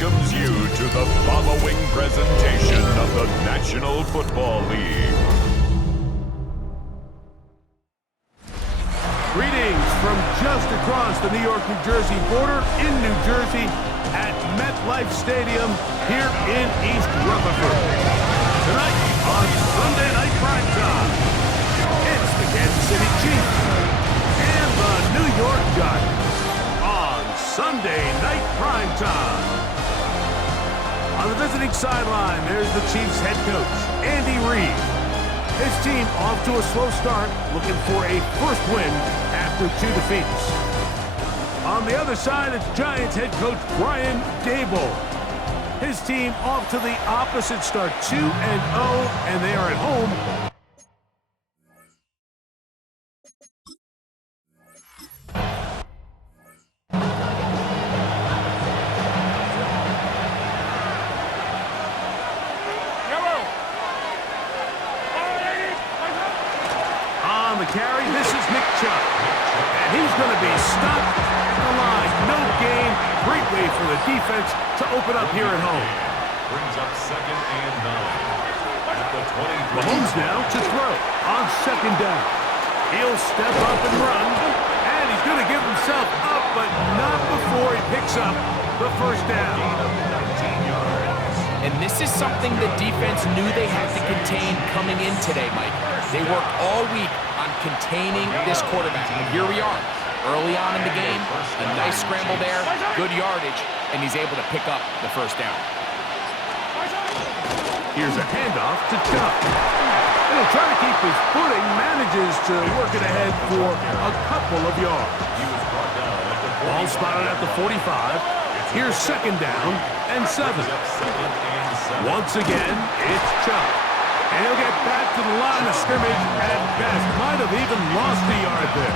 welcomes you to the following presentation of the National Football League. Greetings from just across the New York-New Jersey border in New Jersey at MetLife Stadium here in East Rutherford. Tonight on Sunday Night Primetime, it's the Kansas City Chiefs and the New York Giants on Sunday Night Primetime. On the visiting sideline, there's the Chiefs head coach, Andy Reid. His team off to a slow start, looking for a first win after 2 defeats. On the other side, it's Giants head coach Brian Daboll. His team off to the opposite start, 2-0, and they are at home. Carry, this is Nick Chubb, and he's going to be stopped at the line. No gain. Great way for the defense to open up here at home. Brings up 2nd and 9 at the 23. Mahomes now to throw on 2nd down. He'll step up and run, and he's going to give himself up, but not before he picks up the first down. And this is something the defense knew they had to contain coming in today, Mike. They worked all week on containing this quarterback. And here we are, early on in the game, a nice scramble there, good yardage, and he's able to pick up the first down. Here's a handoff to Chubb. He'll try to keep his footing, manages to work it ahead for a couple of yards. Ball spotted at the 45. Here's 2nd down and 7. Once again, it's Chubb. And he'll get back to the line of scrimmage at best. Might have even lost a yard there.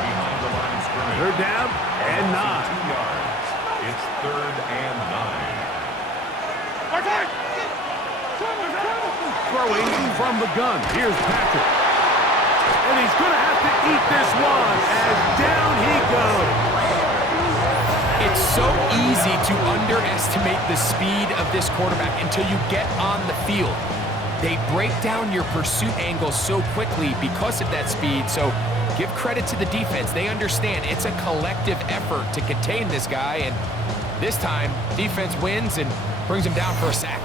3rd down and 9. It's 3rd and 9. Throwing from the gun. Here's Patrick. And he's going to have to eat this one as down he goes. It's so easy to underestimate the speed of this quarterback until you get on the field. They break down your pursuit angle so quickly because of that speed. So give credit to the defense. They understand it's a collective effort to contain this guy. And this time, defense wins and brings him down for a sack.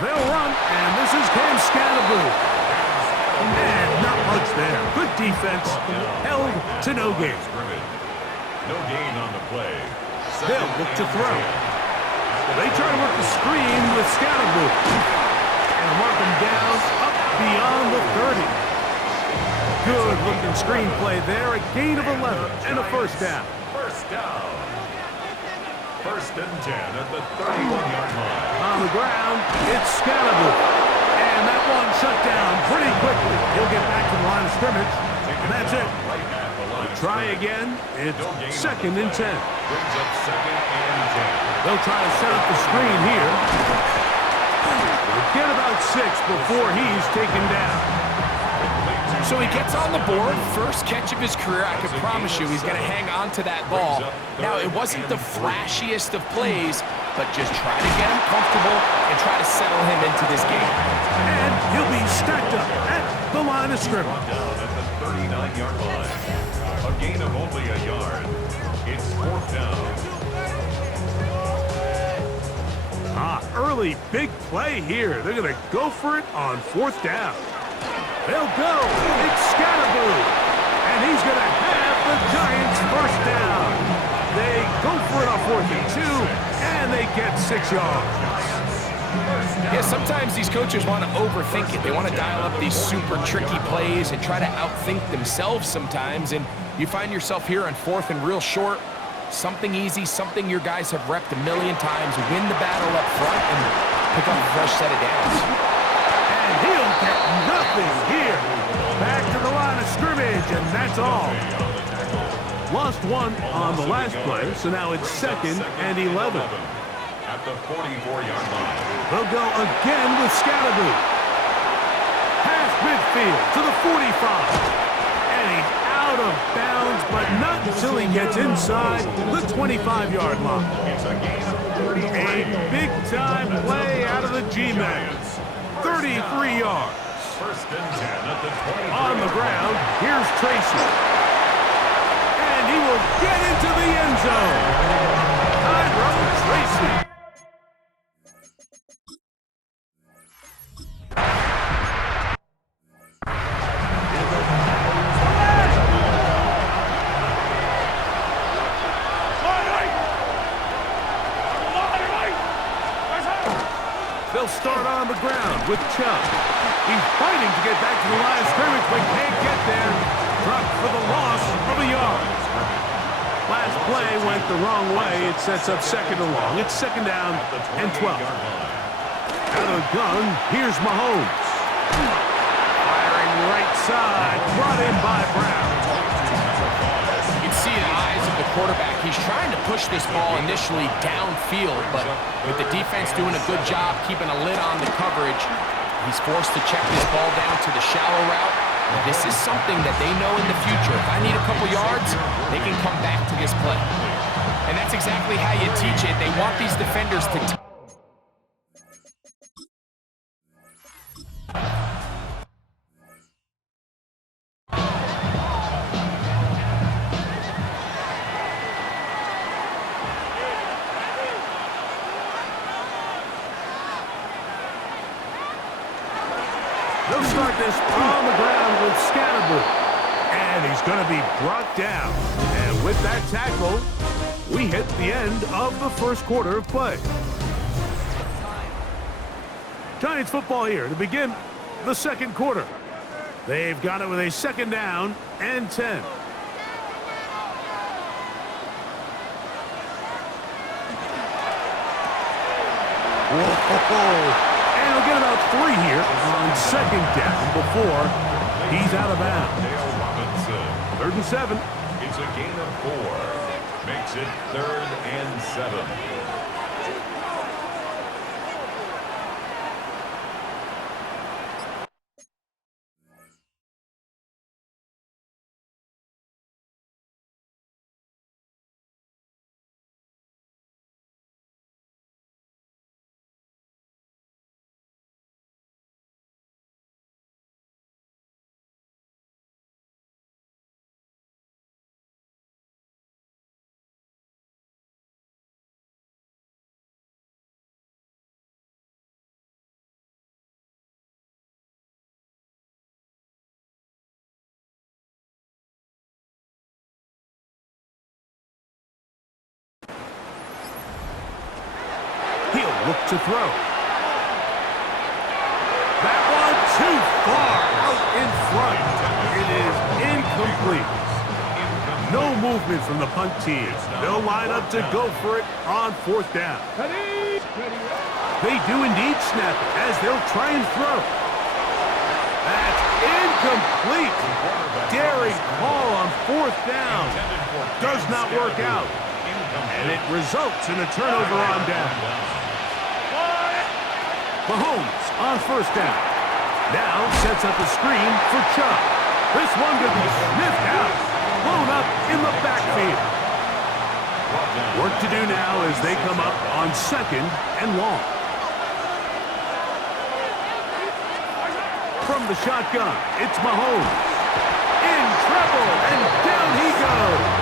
They'll run, and this is Cam Scatterboo. And not much there. Good defense. Held to no gain. No gain on the play. They'll look to throw. They try to work the screen with Scatterboo. And mark him down up beyond the 30. Good looking screen play there. A gain of 11 and a first down. First down. 1st and 10 at the 31-yard line. On the ground, it's Scatterboo. And that one shut down pretty quickly. He'll get back to the line of scrimmage. And that's it. Try again. It's 2nd and 10. Brings up 2nd and 10. They'll try to set up the screen here. They'll get about 6 before he's taken down. So he gets on the board, first catch of his career. I can promise you he's going to hang on to that ball. Now, it wasn't the flashiest of plays, but just try to get him comfortable and try to settle him into this game. And he'll be stacked up at the line of scrimmage. Down at the 39-yard line. A gain of only a yard. It's 4th down. Early big play here. They're going to go for it on 4th down. They'll go. It's Scatterboo. And he's going to have the Giants first down. They go for it on 4th and 2, and they get 6 yards. Yeah, sometimes these coaches want to overthink it. They want to dial up these super tricky plays and try to outthink themselves sometimes. And you find yourself here on 4th and real short. Something easy, something your guys have repped a million times. Win the battle up front and pick up a fresh set of downs. And he'll get nothing here. Back to the line of scrimmage, and that's all. Lost one on the last play, so now it's 2nd and 11. At the 44-yard line. They'll go again with Scatterby. Pass midfield to the 45. And he's out of bounds, but not until he gets inside the 25-yard line. It's a gain of 33. A big-time play out of the G-Men. 33 yards. 1st and 10 at the 23. On the ground, here's Tracy. And he will get into the end zone. Tyrone Tracy. They'll start on the ground with Chubb. He's fighting to get back to the line of scrimmage, but can't get there. Dropped for the loss of a yard. Last play went the wrong way. It sets up 2nd and long. It's 2nd down and 12. Out of the gun, here's Mahomes. Firing right side, brought in by Brown. You can see in the eyes of the quarterback, he's trying to push this ball initially downfield, but with the defense doing a good job keeping a lid on the coverage, he's forced to check this ball down to the shallow route. And this is something that they know in the future. If I need a couple yards, they can come back to this play. And that's exactly how you teach it. They want these defenders to They'll start this on the ground with Scatterby. And he's going to be brought down. And with that tackle, we hit the end of the 1st quarter of play. Giants football here to begin the 2nd quarter. They've got it with a 2nd down and 10. Whoa. And he'll get about 3 here on 2nd down before he's out of bounds. 3rd and 7. It's a gain of 4. Makes it 3rd and 7. He'll look to throw. That one too far out in front. It is incomplete. No movement from the punt team. They'll line up to go for it on 4th down. They do indeed snap it as they'll try and throw. That's incomplete. Daring call on 4th down. Does not work out. And it results in a turnover on down. Mahomes on 1st down. Now sets up a screen for Chubb. This one could be sniffed out. Blown up in the backfield. Work to do now as they come up on 2nd and long. From the shotgun, it's Mahomes. In trouble, and down he goes.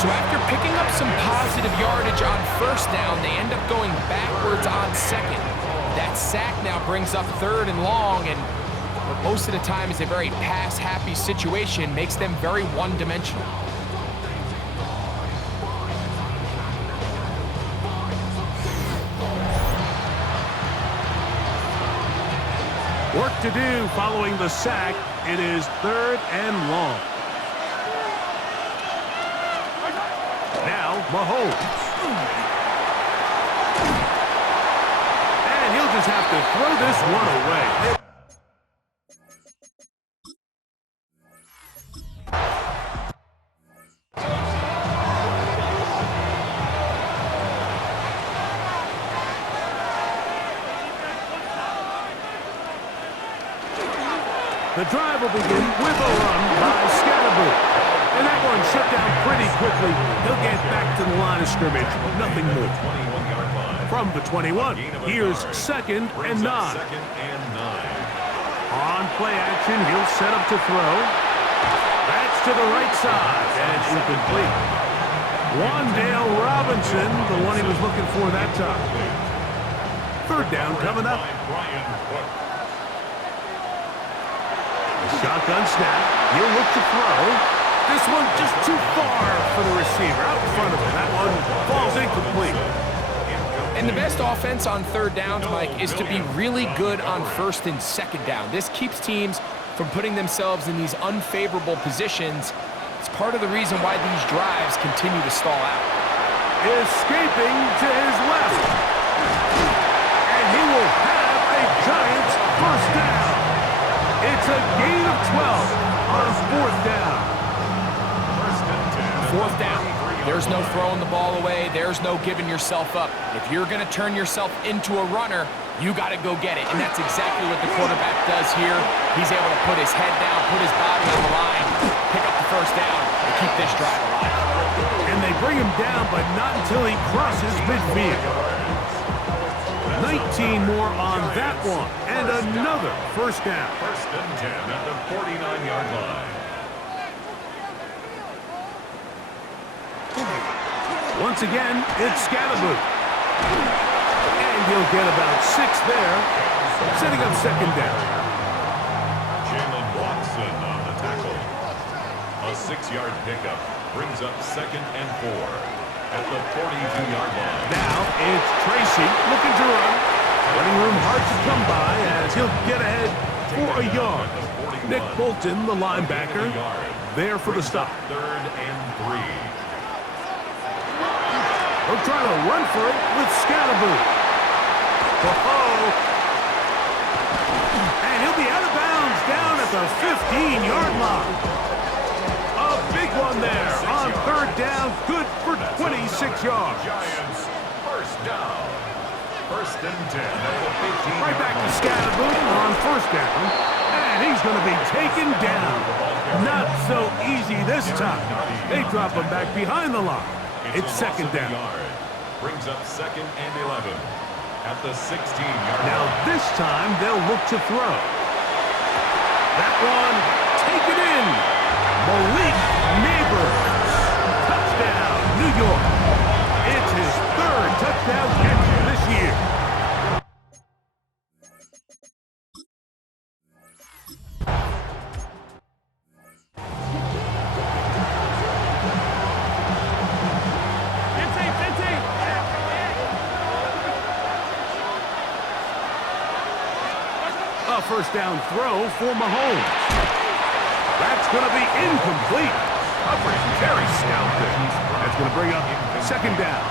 So after picking up some positive yardage on 1st down, they end up going backwards on 2nd. That sack now brings up 3rd and long, and what most of the time is a very pass-happy situation, makes them very one-dimensional. Work to do following the sack. It is 3rd and long. Now Mahomes. And he'll just have to throw this one away. The drive will begin with a run by Scatterboo. And that one shut down pretty quickly. He'll get back to the line of scrimmage. Nothing more. From the 21, here's 2nd and 9. On play action, he'll set up to throw. That's to the right side and incomplete. Wandale Robinson, the one he was looking for that time. 3rd down coming up. Shotgun snap. He'll look to throw. This one just too far for the receiver. Out in front of him. That one falls incomplete. And the best offense on 3rd downs, Mike, is to be really good on 1st and 2nd down. This keeps teams from putting themselves in these unfavorable positions. It's part of the reason why these drives continue to stall out. Escaping to his left. And he will have a Giants 1st down. It's a gain of 12 on 4th down. 4th down. There's no throwing the ball away. There's no giving yourself up. If you're going to turn yourself into a runner, you got to go get it. And that's exactly what the quarterback does here. He's able to put his head down, put his body on the line, pick up the 1st down, and keep this drive alive. And they bring him down, but not until he crosses midfield. 19 more on that one, and another 1st down. 1st and 10 at the 49-yard line. Once again, it's Scatterboo. And he'll get about 6 there, setting up 2nd down. Jalen Watson on the tackle. A 6-yard pickup brings up 2nd and 4. At the 42-yard line. Now it's Tracy looking to run. Running room hard to come by as he'll get ahead for a yard. Nick Bolton, the linebacker, there for the stop. 3rd and 3. He'll try to run for it with Scatterboo. And he'll be out of bounds down at the 15-yard line. A big one there on 3rd down. Good for 26 yards. Giants 1st down. 1st and 10 at the 15. Right back to Scatterboo on 1st down. And he's going to be taken down. Not so easy this time. They drop him back behind the line. It's 2nd down. Brings up 2nd and 11 at the 16-yard line. Now this time they'll look to throw. That one taken in. Malik Neighbors. Touchdown, New York. It's his 3rd touchdown catch this year. A 1st down throw for Mahomes. That's going to be incomplete. Coverage very stout there. That's going to bring up 2nd down.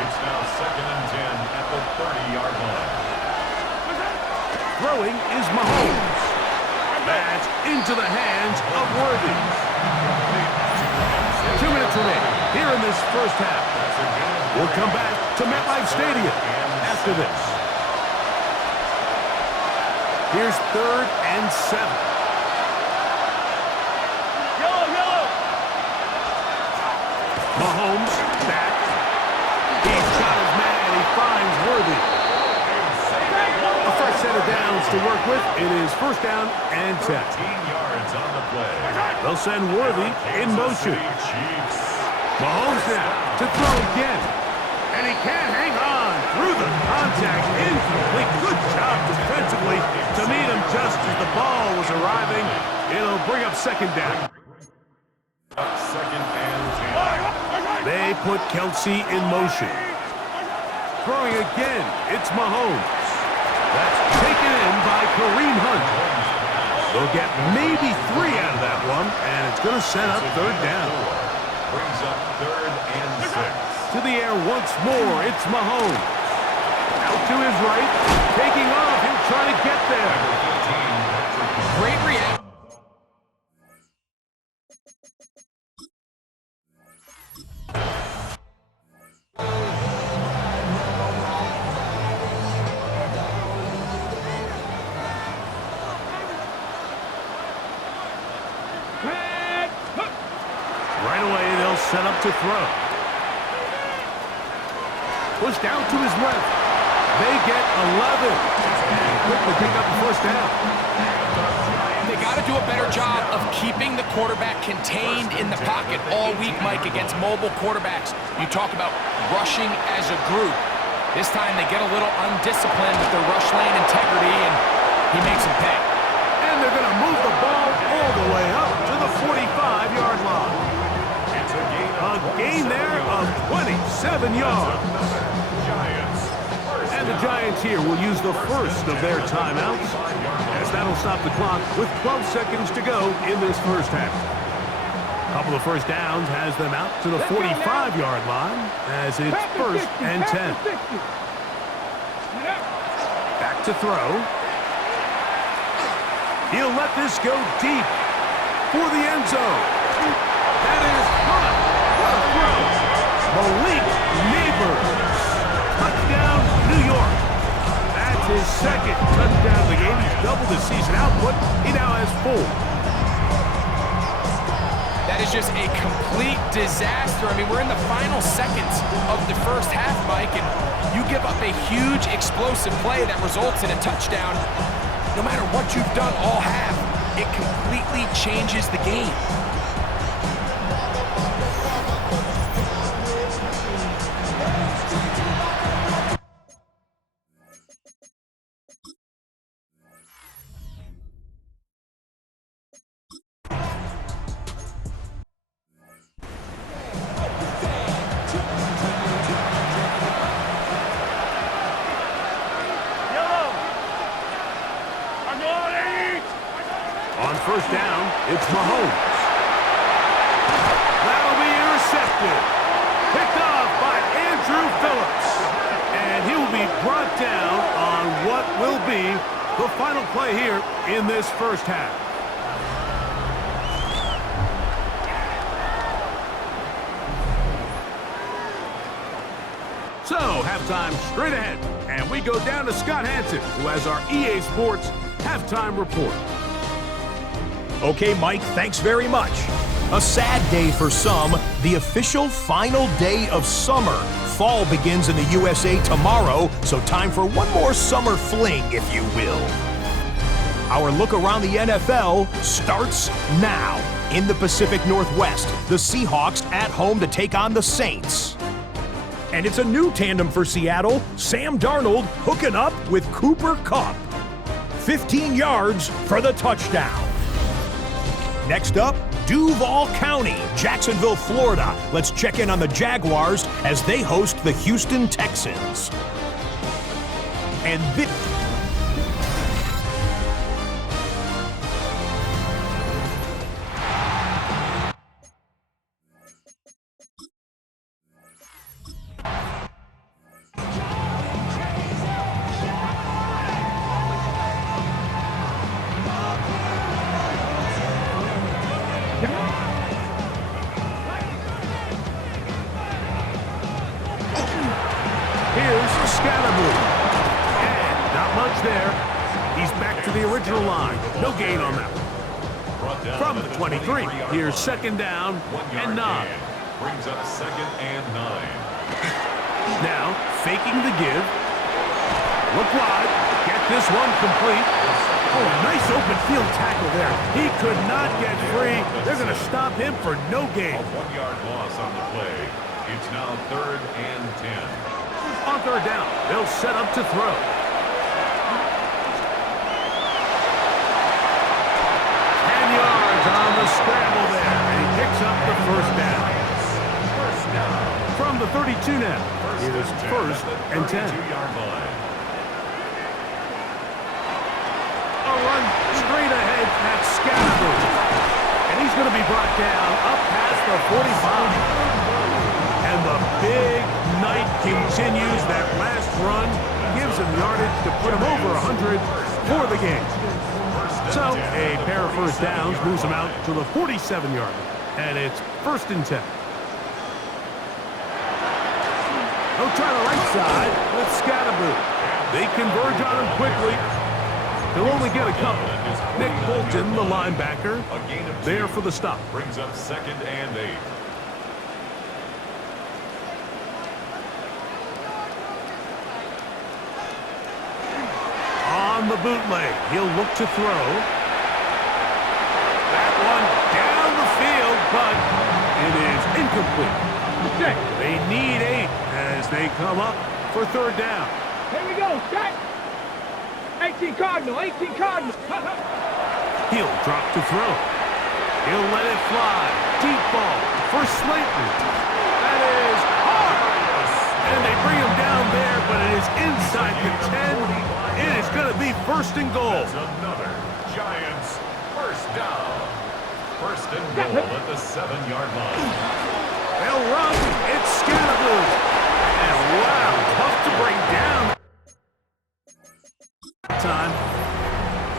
It's now 2nd and 10 at the 30-yard line. Throwing is Mahomes. That's into the hands of Worthy. 2 minutes remaining here in this 1st half. We'll come back to MetLife Stadium after this. Here's 3rd and 7. Mahomes back. He's got his man, and he finds Worthy. A fresh set of downs to work with. It is 1st down and 10. 15 yards on the play. They'll send Worthy in motion. Mahomes now to throw again. And he can't hang on through the contact. Incomplete. Good job defensively to meet him just as the ball was arriving. It'll bring up 2nd down. 2nd and 10. They put Kelsey in motion. Throwing again. It's Mahomes. That's taken in by Kareem Hunt. They'll get maybe 3 out of that one, and it's going to set up 3rd down. Brings up 3rd and 6. To the air once more, it's Mahomes. Out to his right, taking off, he'll try to get there. Great reaction. Right away, they'll set up to throw. Pushed out to his left. They get 11. And quickly pick up the first down. They got to do a better job of keeping the quarterback contained in the pocket all week, Mike, against mobile quarterbacks. You talk about rushing as a group. This time they get a little undisciplined with their rush lane integrity, and he makes them pay. And they're going to move the ball all the way up to the 45-yard line. A gain there of 27 yards. And the Giants here will use the first of their timeouts, as that'll stop the clock with 12 seconds to go in this first half. A couple of first downs has them out to the 45-yard line as it's first and 10. Back to throw. He'll let this go deep for the end zone. That is hot. What a throw. Malik Neighbors. Touchdown, New York. That's his second touchdown of the game. He's doubled his season output. He now has 4. That is just a complete disaster. I mean, we're in the final seconds of the first half, Mike, and you give up a huge explosive play that results in a touchdown. No matter what you've done all half, it completely changes the game. On first down, it's Mahomes. That'll be intercepted. Picked off by Andrew Phillips. And he'll be brought down on what will be the final play here in this first half. So, halftime straight ahead. And we go down to Scott Hansen, who has our EA Sports halftime report. Okay, Mike, thanks very much. A sad day for some, the official final day of summer. Fall begins in the USA tomorrow, so time for one more summer fling, if you will. Our look around the NFL starts now. In the Pacific Northwest, the Seahawks at home to take on the Saints. And it's a new tandem for Seattle, Sam Darnold hooking up with Cooper Kupp. 15 yards for the touchdown. Next up, Duval County, Jacksonville, Florida. Let's check in on the Jaguars as they host the Houston Texans. And this... Here's second down and 9. Brings up second and 9. Now, faking the give. Look wide. Get this one complete. Oh, a nice open field tackle there. He could not get free. They're going to stop him for no gain. A 1-yard loss on the play. It's now third and 10. On third down, they'll set up to throw. On the scramble there, and he picks up the first down. From the 32 now, it is first and 10. A run straight ahead at Scattergood. And he's going to be brought down up past the 45. 100 for the game. So a pair of first downs moves them out to the 47-yard line. And it's 1st and 10. They'll try the right side with Scatterboo. They converge on him quickly. They'll only get a couple. Nick Bolton, the linebacker, there for the stop. Brings up 2nd and 8. On the bootleg, he'll look to throw. That one down the field, but it is incomplete. They need 8 as they come up for 3rd down. Here we go, set. 18 Cardinal, 18 Cardinal. He'll drop to throw. He'll let it fly. Deep ball for Slayton. That is hard. And they bring him down there, but it is inside the 10. It is going to be 1st and goal. That's another Giants 1st down. 1st and goal at the 7-yard line. They'll run. It's Scatterboo. And wow, tough to bring down. Time.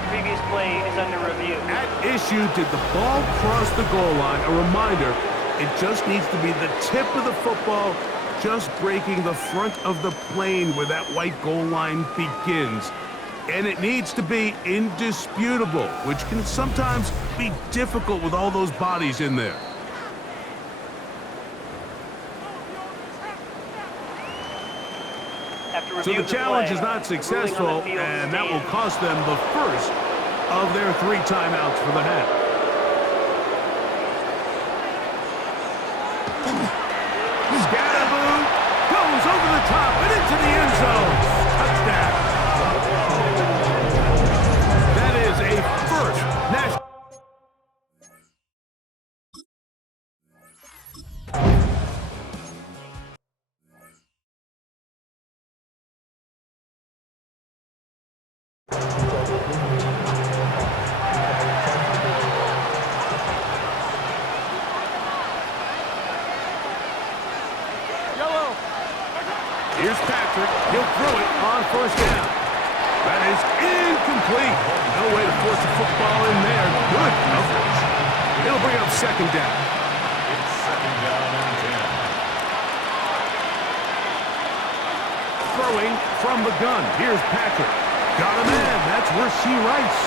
Previous play is under review. At issue, did the ball cross the goal line? A reminder, it just needs to be the tip of the football, just breaking the front of the plane where that white goal line begins. And it needs to be indisputable, which can sometimes be difficult with all those bodies in there. So the challenge is not successful, and that will cost them the first of their 3 timeouts for the half. Scatterboo goes over the top and into the end zone. Touchdown. That is a first national. Here's Patrick. He'll throw it on 1st down. That is incomplete. No way to force the football in there. Good coverage. It'll bring up 2nd down. It's 2nd down and 10. Throwing from the gun. Here's Patrick. Got a man. That's Rasheed Rice.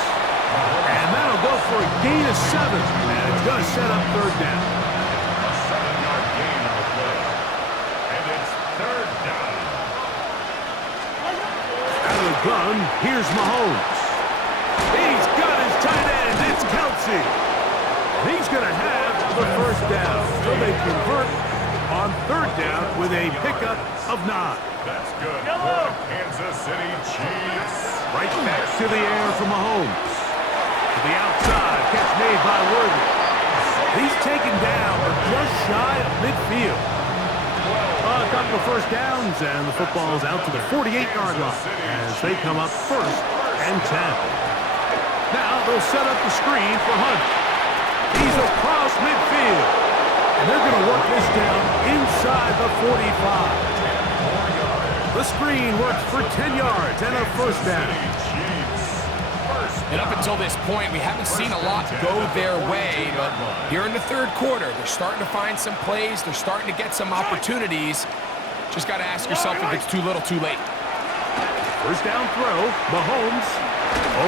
And that'll go for a gain of 7. And it's going to set up 3rd down. A 7-yard gain on the play. And it's 3rd down. Out of the gun, here's Mahomes. He's got his tight end. It's Kelsey. He's going to have the 1st down. So they convert on 3rd down with a pickup of 9. That's good for the Kansas City Chiefs. Right back to the air for Mahomes. To the outside, catch made by Worthy. He's taken down, but just shy of midfield. A couple of 1st downs, and the football's out to the 48-yard line as they come up 1st and 10. Now they'll set up the screen for Hunt. He's across midfield, and they're going to work this down inside the 45. The screen works for 10 yards and a 1st down. And up until this point, we haven't seen a lot go their way, but here in the 3rd quarter, they're starting to find some plays, they're starting to get some opportunities. Just got to ask yourself if it's too little, too late. 1st down throw, Mahomes.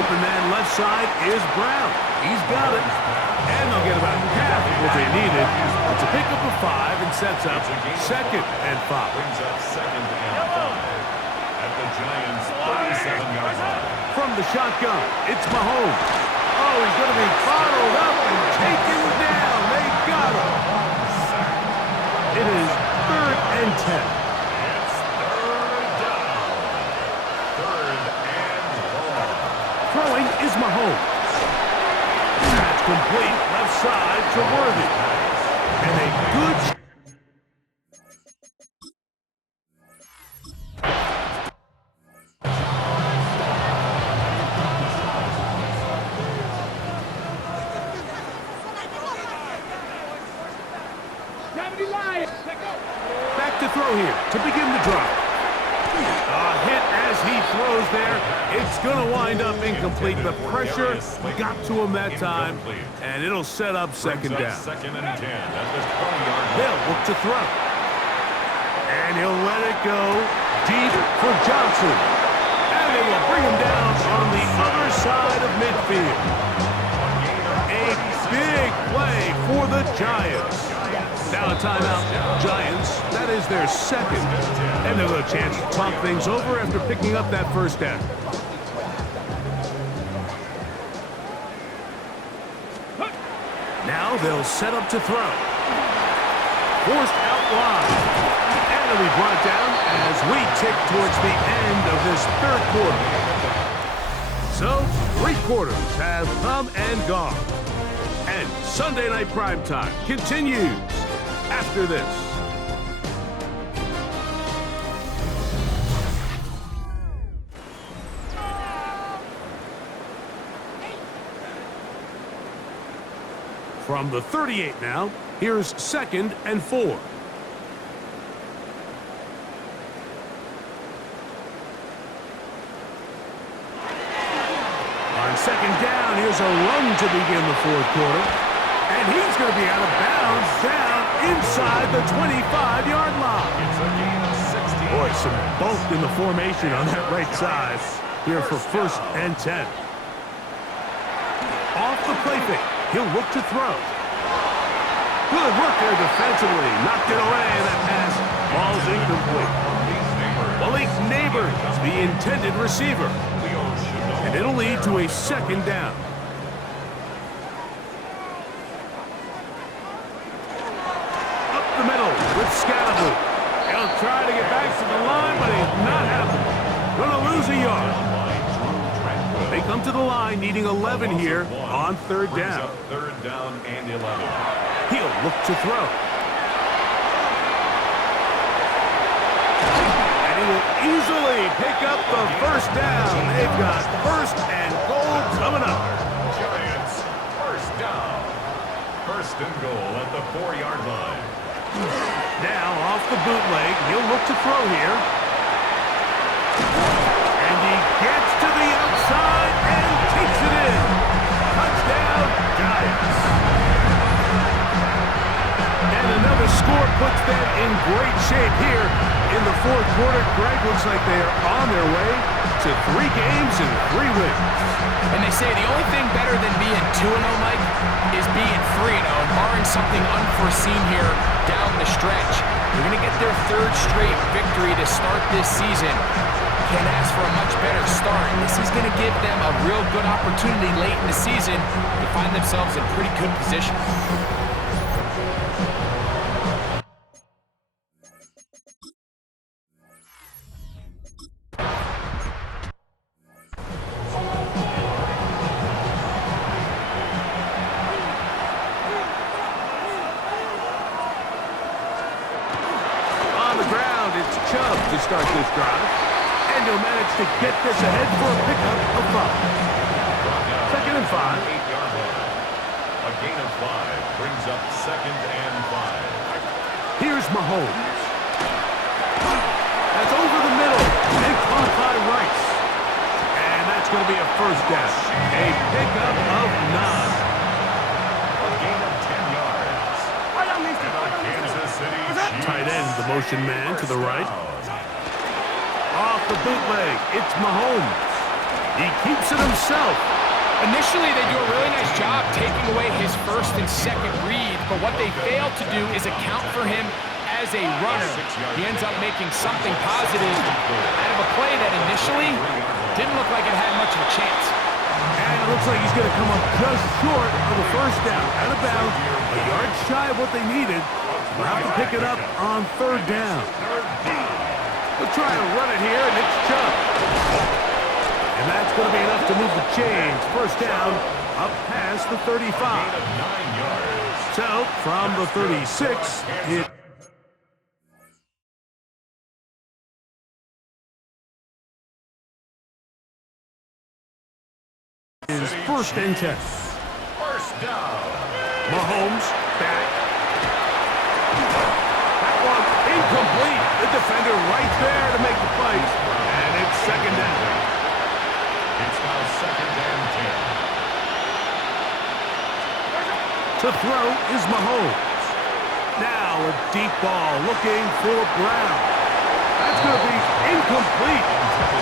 Open man left side is Brown. He's got it. And they'll get about half of what they needed. It's a pickup of 5 and sets up 2nd and 5. Brings up 2nd and 5 at the Giants' 37-yard line. From the shotgun, it's Mahomes. Oh, he's going to be bottled up and taken down. They got him. It is 3rd and 10. It's 3rd down. 3rd and long. Throwing is Mahomes. That's complete. Left side to Worthy. And a good... Back to throw here to begin the drive. A hit as he throws there. It's going to wind up incomplete. The pressure got to him that time, and it'll set up second down. Second and 10 at the 20-yard line. They'll look to throw. And he'll let it go deep for Johnson. And they will bring him down on the other side of midfield. A big play for the Giants. Now a timeout, Giants. That is their second. And they'll have a chance to talk things over after picking up that first down. Now they'll set up to throw. Forced out wide. And it'll be brought down as we tick towards the end of this third quarter. So, 3 quarters have come and gone. And Sunday Night Primetime continues after this. From the 38 now, here's 2nd and 4. On 2nd down, here's a run to begin the 4th quarter. And he's going to be out of bounds down inside the 25-yard line. It's a gain of 16. Boy, some bulk in the formation on that right side here for 1st and 10. Off the play fake. He'll look to throw. Good work there defensively. Knocked it away. That pass falls incomplete. Malik Neighbors, the intended receiver. And it'll lead to a 2nd down. Up the middle with Scalaboo. He'll try to get back to the line, but he's not happening. Gonna lose a yard. They come to the line needing 11 here on 3rd down. 3rd down and 11. He'll look to throw. And he will easily pick up the 1st down. They've got 1st and goal coming up. Giants, 1st down. 1st and goal at the 4-yard line. Now off the bootleg, he'll look to throw here. And he gets to the outside and takes it in. Touchdown, Giants. And another score puts them in great shape here in the 4th quarter. Greg, looks like they are on their way to 3 games and 3 wins. And they say the only thing better than being 2-0, Mike, is being 3-0, barring something unforeseen here down the stretch. They're going to get their 3rd straight victory to start this season. Can't ask for a much better start. This is going to give them a real good opportunity late in the season to find themselves in pretty good position. On the ground, it's Chubb to start this drive. And he'll manage to get this ahead for a pickup of 5. 2nd and 5. 8-yard line. A gain of 5 brings up 2nd and 5. Here's Mahomes. That's over the middle and caught by Rice. And that's going to be a 1st down. A pickup of 9. A gain of 10 yards. And a Kansas City Chiefs. Tight end, the motion man to the right. Off the bootleg, it's Mahomes. He keeps it himself. Initially, they do a really nice job taking away his 1st and 2nd read, but what they fail to do is account for him as a runner. He ends up making something positive out of a play that initially didn't look like it had much of a chance. And it looks like he's going to come up just short of the 1st down. Out of bounds, a yard shy of what they needed. We'll have to pick it up on 3rd down. We'll try to run it here, and it's Chubb. And that's going to be enough to move the chains. 1st down, up past the 35. So, from the 36, it is 1st and 10. 1st down. Mahomes back. That one incomplete. The defender right there to make the play. To throw is Mahomes. Now a deep ball looking for Brown. That's going to be incomplete.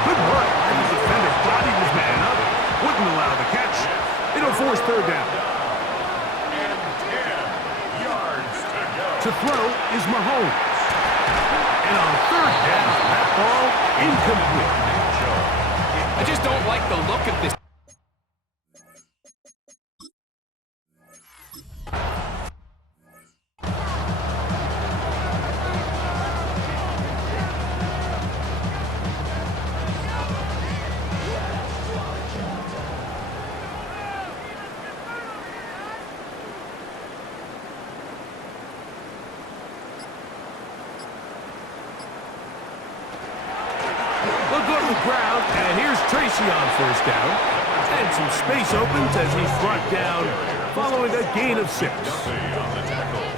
Good work. And the defender bodied his man up. Wouldn't allow the catch. It'll force third down. And 10 yards to go. To throw is Mahomes. And on third down, that ball incomplete. I just don't like the look of this. Ground, and here's Tracy on first down. And some space opens as he's brought down following a gain of 6.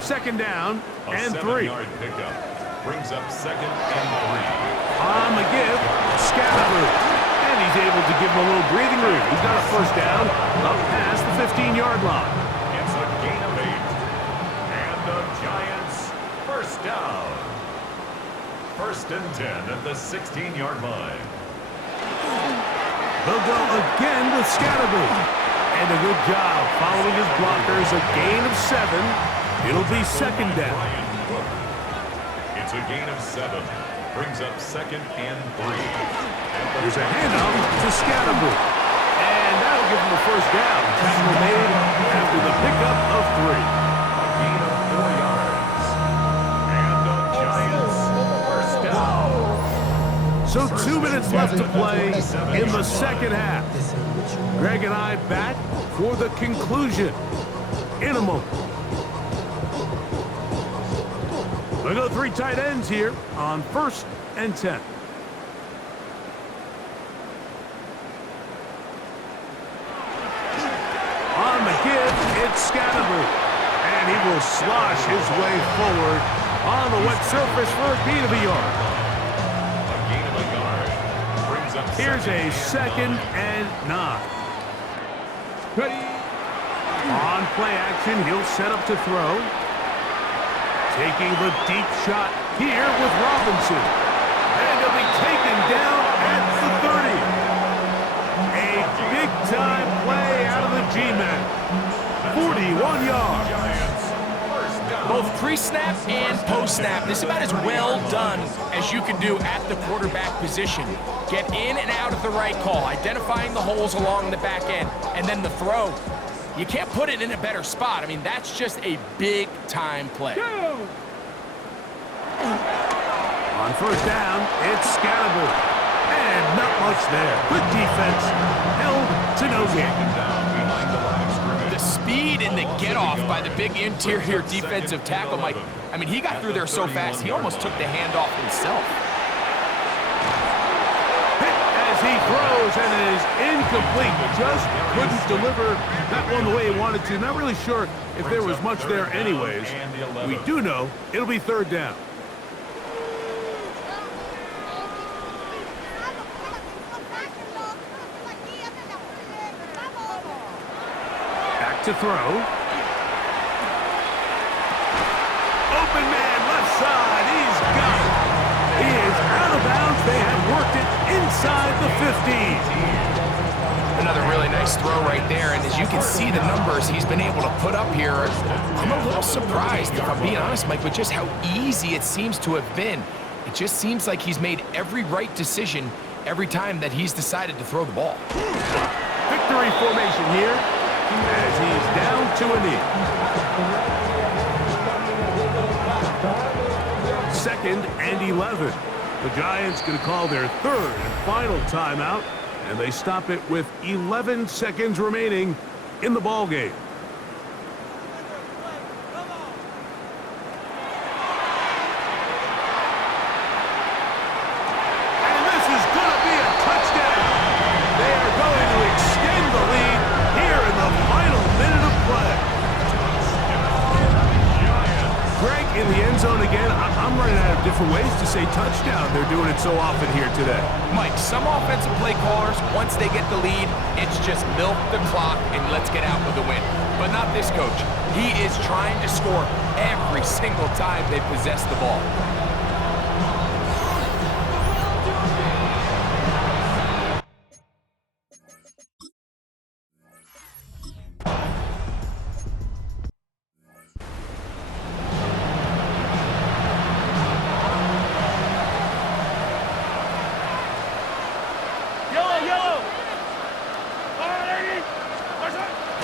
Second down and 3. A 7-yard pickup brings up second and 3. On the give, Scatterboo. And he's able to give him a little breathing room. He's got a first down up past the 15-yard line. It's a gain of 8. And the Giants first down. First and 10 at the 16-yard line. They'll go again with Scatterboo. And a good job following his blockers. A gain of 7. It'll be second down. It's a gain of 7. Brings up second and 3. Here's a handoff to Scatterboo. And that'll give him the first down. Tackle made after the pickup of 3. A gain of 4 yards. And the Giants first down. So 2 minutes left to play in the second half. Greg and I back for the conclusion in a moment. We go 3 tight ends here on first and 10. On the give, it's Scatterboo. And he will slosh his way forward on the wet surface for a gain of a yard. Here's a second and 9. Ready. On play action, he'll set up to throw. Taking the deep shot here with Robinson. And he'll be taken down at the 30. A big-time play out of the G-Men. 41 yards. Both pre-snap and post-snap, this is about as well done as you can do at the quarterback position. Get in and out of the right call, identifying the holes along the back end, and then the throw. You can't put it in a better spot. I mean, that's just a big-time play. Go. On first down, it's Scatterboo. And not much there. Good defense. Held to no gain. The speed and the get-off by the big interior defensive tackle, Mike. I mean, he got through there so fast, he almost took the handoff himself. Hit as he throws, and it is incomplete. Just couldn't deliver that one the way he wanted to. Not really sure if there was much there anyways. We do know it'll be third down. To throw. Open man, left side. He's got it. He is out of bounds. They had worked it inside the 15. Another really nice throw right there, and as you can see the numbers he's been able to put up here, I'm a little surprised, if I'm being honest, Mike, with just how easy it seems to have been. It just seems like he's made every right decision every time that he's decided to throw the ball. Victory formation here, as he's down to a knee. Second and 11. The Giants going to call their third and final timeout, and they stop it with 11 seconds remaining in the ball game. And this is going to be a touchdown. They are going to extend the lead here in the final minute of play. Greg in the end zone again. I'm running out of Different ways to say touchdown. They're doing it so often here today. Mike, some offensive play callers, once they get the lead, it's just milk the clock and let's get out with a win. But not this coach. He is trying to score every single time they possess the ball.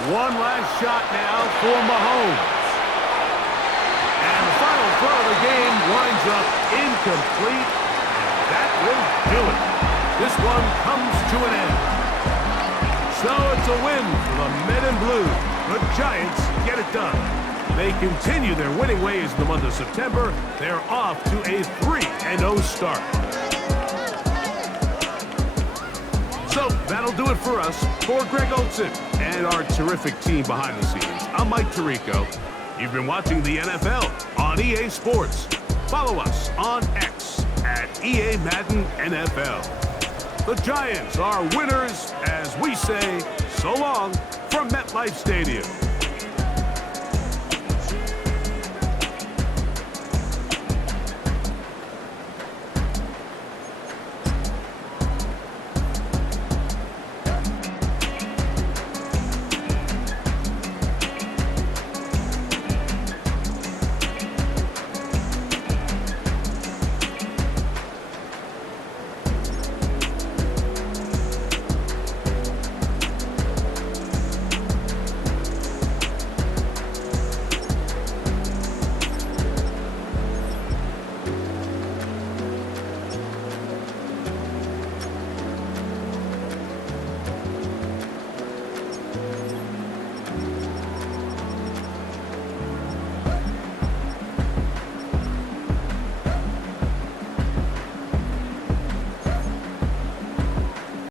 One last shot now for Mahomes. And the final throw of the game winds up incomplete. And that will do it. This one comes to an end. So it's a win for the men in blue. The Giants get it done. They continue their winning ways in the month of September. They're off to a 3-0 start. So that'll do it for us. For Greg Olson and our terrific team behind the scenes, I'm Mike Tirico. You've been watching the NFL on EA Sports. Follow us on X at EA Madden NFL. The Giants are winners as we say so long from MetLife Stadium.